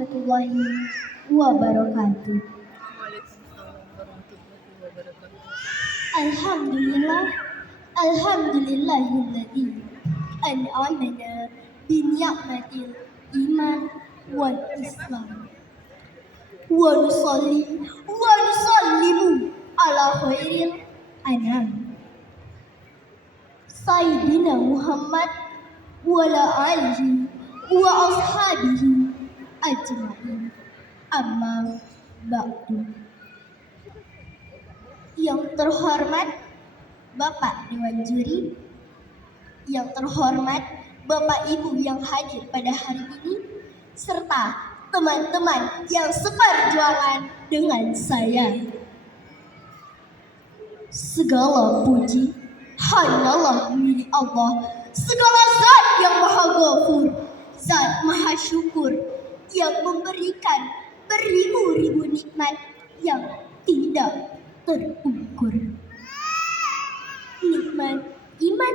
warahmatullahi wabarakatuh. Waalaikumsalam warahmatullahi wabarakatuh. Alhamdulillah, alhamdulillahilladzi an'amana bi ni'matil iman wal islam. Wa nusallimu ala khairil anam. Sayyidina Muhammad wa ala alihi wa ashabihi ajma'in. Amma ba'du. Yang terhormat Bapak Dewan Juri, yang terhormat Bapak Ibu yang hadir pada hari ini, serta teman-teman yang seperjuangan dengan saya. Segala puji hanyalah milik Allah, segala zat yang maha ghafur, zat maha syukur, yang memberikan beribu-ribu nikmat yang tidak terukur. Nikmat iman,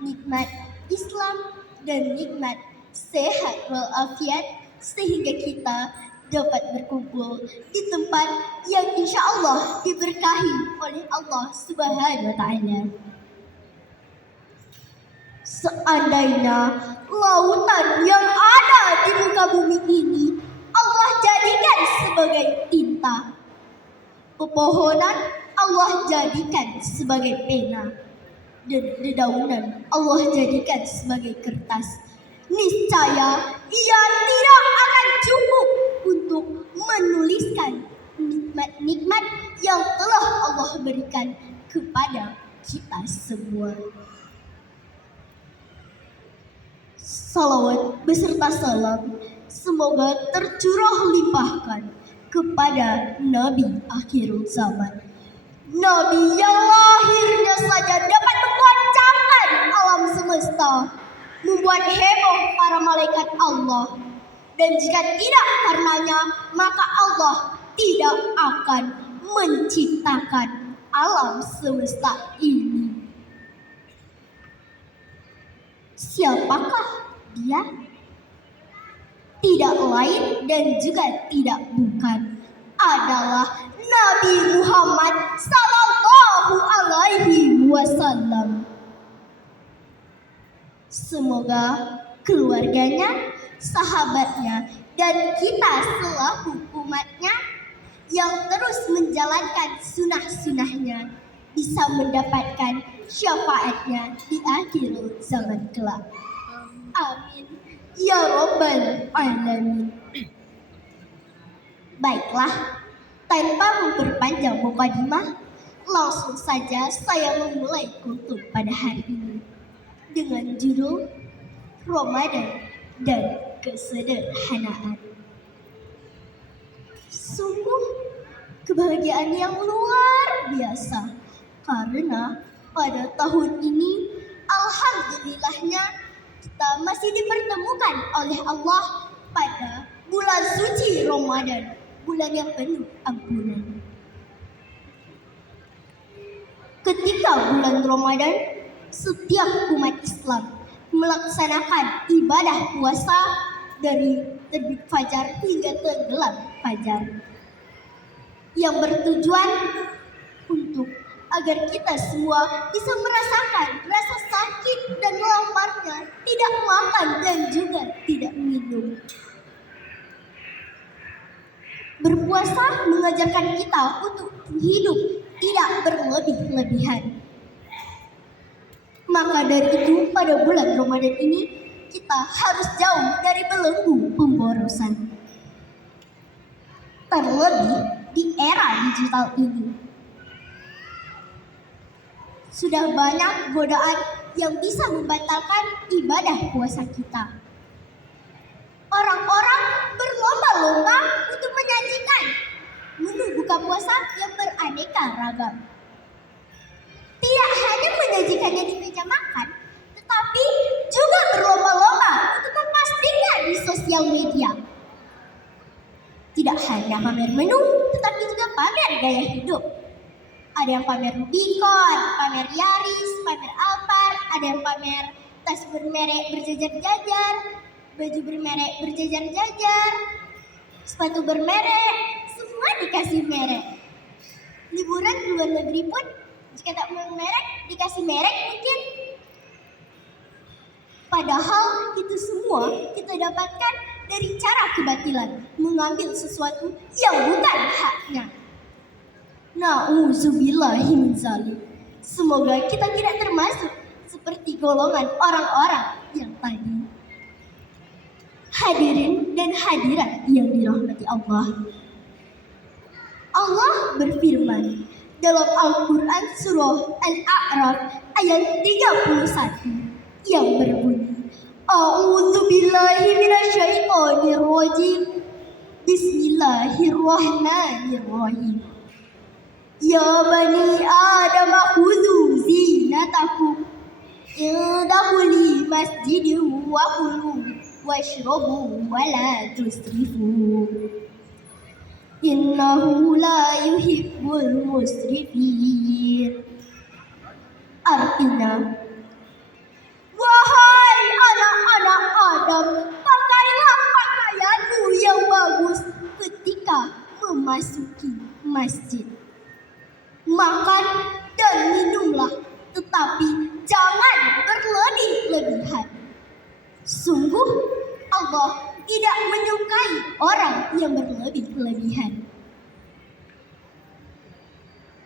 nikmat Islam, dan nikmat sehat walafiat, sehingga kita dapat berkumpul di tempat yang insya Allah diberkahi oleh Allah Subhanahu wa Ta'ala. Seandainya lautan yang ada di muka bumi ini Allah jadikan sebagai tinta, pepohonan Allah jadikan sebagai pena, dan dedaunan Allah jadikan sebagai kertas, niscaya ia tidak akan cukup untuk menuliskan nikmat-nikmat yang telah Allah berikan kepada kita semua. Salawat beserta salam semoga tercurah limpahkan kepada Nabi akhir zaman, Nabi yang lahirnya saja dapat menggoncangkan alam semesta, membuat heboh para malaikat Allah, dan jika tidak karenanya maka Allah tidak akan menciptakan alam semesta ini. Siapakah dia? Tidak lain dan juga tidak bukan adalah Nabi Muhammad Sallallahu Alaihi Wasallam. Semoga keluarganya, sahabatnya, dan kita selaku umatnya yang terus menjalankan sunnah-sunnahnya bisa mendapatkan syafaatnya di akhir zaman kelak. Amin ya Rabbal Alamin. Baiklah, tanpa memperpanjang mukadimah, langsung saja saya memulai kultum pada hari ini dengan judul Ramadan dan Kesederhanaan. Sungguh kebahagiaan yang luar biasa, karena pada tahun ini alhamdulillahnya kita masih dipertemukan oleh Allah pada bulan suci Ramadan, bulan yang penuh ampunan. Ketika bulan Ramadan, setiap umat Islam melaksanakan ibadah puasa dari terbit fajar hingga tenggelam fajar, yang bertujuan untuk agar kita semua bisa merasakan rasa sakit dan laparnya, tidak makan dan juga tidak minum. Berpuasa mengajarkan kita untuk hidup tidak berlebih-lebihan. Maka dari itu pada bulan Ramadan ini kita harus jauh dari belenggu pemborosan. Terlebih di era digital ini, sudah banyak godaan yang bisa membatalkan ibadah puasa kita. Orang-orang berlomba-lomba untuk menyajikan menu buka puasa yang beraneka ragam. Tidak hanya menyajikannya di meja makan, tetapi juga berlomba-lomba untuk mempostingnya di sosial media. Tidak hanya pamer menu, tetapi juga pamer gaya hidup. Ada yang pamer Rubicon, pamer Yaris, pamer Alphard, ada yang pamer tas bermerek berjajar-jajar, baju bermerek berjajar-jajar, sepatu bermerek, semua dikasih merek. Liburan ke luar negeri pun jika tak bermerek dikasih merek mungkin. Padahal itu semua kita dapatkan dari cara kebatilan, mengambil sesuatu yang bukan haknya. Na'udzubillahi min dzalik. Semoga kita tidak termasuk seperti golongan orang-orang yang tadi. Hadirin dan hadirat yang dirahmati Allah. Allah berfirman dalam Al-Quran surah Al-A'raf ayat 31 yang berbunyi, A'udzubillahi minasyaitonirrajim. Bismillahirrahmanirrahim. Ya bani Adam khudhu zinatakum inda kulli masjidin wa kulu washrabu wa la tusrifu. Innahu la yuhibbul musrifin. Artinya, wahai anak-anak Adam, pakailah pakaianmu yang bagus ketika memasuki masjid. Makan dan minumlah, tetapi jangan berlebih-lebihan. Sungguh Allah tidak menyukai orang yang berlebih-lebihan.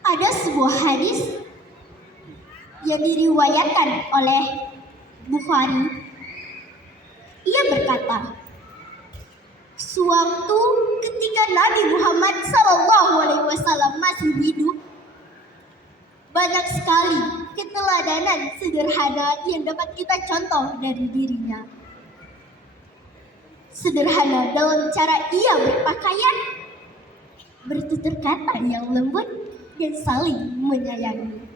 Ada sebuah hadis yang diriwayatkan oleh Bukhari. Ia berkata, sewaktu ketika Nabi Muhammad SAW masih hidup, banyak sekali keteladanan sederhana yang dapat kita contoh dari dirinya. Sederhana dalam cara ia berpakaian, bertutur kata yang lembut dan saling menyayangi.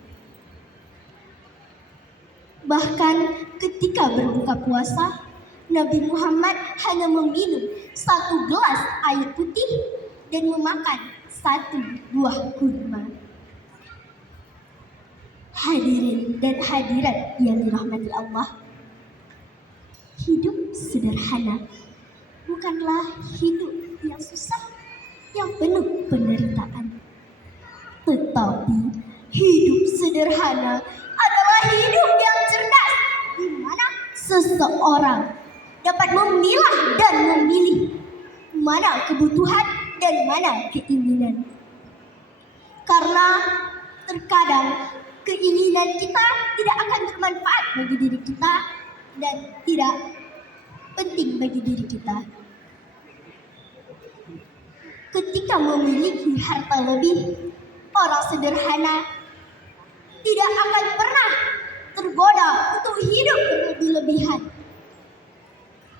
Bahkan ketika berbuka puasa, Nabi Muhammad hanya meminum 1 gelas air putih dan memakan 1 buah kurma. Hadirin dan hadirat yang dirahmati Allah, hidup sederhana bukanlah hidup yang susah, yang penuh penderitaan. Tetapi hidup sederhana adalah hidup yang cerdas, di mana seseorang dapat memilah dan memilih mana kebutuhan dan mana keinginan. Karena terkadang keinginan kita tidak akan bermanfaat bagi diri kita dan tidak penting bagi diri kita. Ketika memiliki harta lebih, orang sederhana tidak akan pernah tergoda untuk hidup berlebih-lebihan.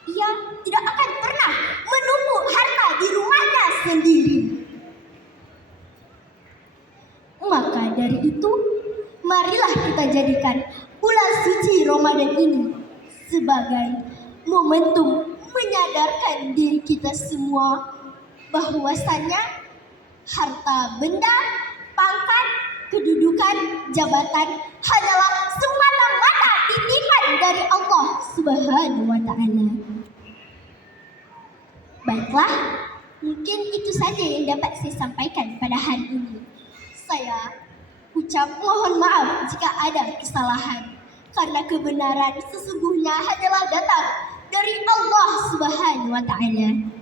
Ia tidak akan pernah menumpuk harta di rumahnya sendiri. Maka dari itu, marilah kita jadikan bulan suci Ramadan ini sebagai momentum menyadarkan diri kita semua bahwasannya harta benda, pangkat, kedudukan, jabatan hanyalah semata-mata titipan dari Allah Subhanahu wa Ta'ala. Baiklah, mungkin itu saja yang dapat saya sampaikan pada hari ini. Saya ucap mohon maaf jika ada kesalahan, karena kebenaran sesungguhnya hanyalah datang dari Allah Subhanahu wa Ta'ala.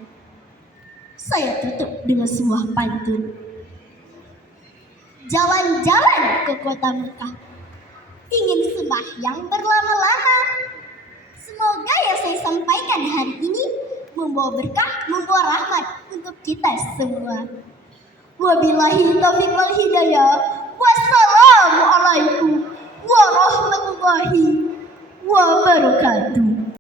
Saya tutup dengan sebuah pantun. Jalan-jalan ke kota Mekah, ingin sembahyang berlama-lama. Semoga yang saya sampaikan hari ini membawa berkah, membawa rahmat untuk kita semua. Wabillahi taufiq wal hidayah.